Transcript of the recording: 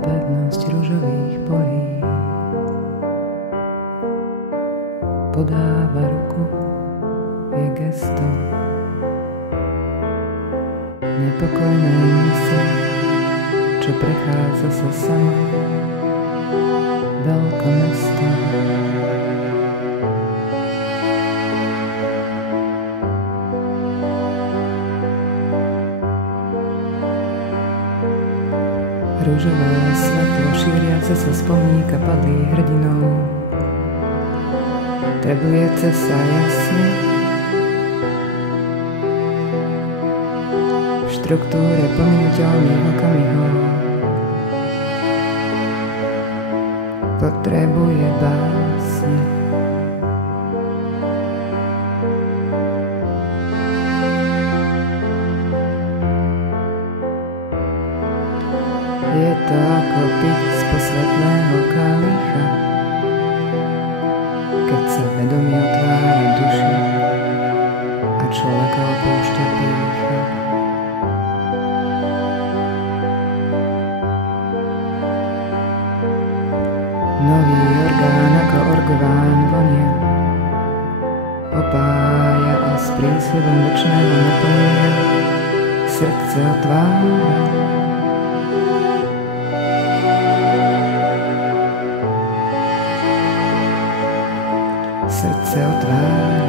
pevnosť ružových polí. Podáva ruku, je gestom nepokojnej mysle, čo prechádza sa sama veľkomestom. Ružové svetlo šíriace sa z pomníka padlých hrdinov trebujece sa jasne v štruktúre pominuteľných okamihov potrebuje básne. Je to ako piť z posvetného kalicha, keď sa vedomie otvára duši a človeka opúšťa pýcha. Nový orgán ako orgován vonia, opája a s prísľubom večného naplnenia srdce otvára. Srdce otvára.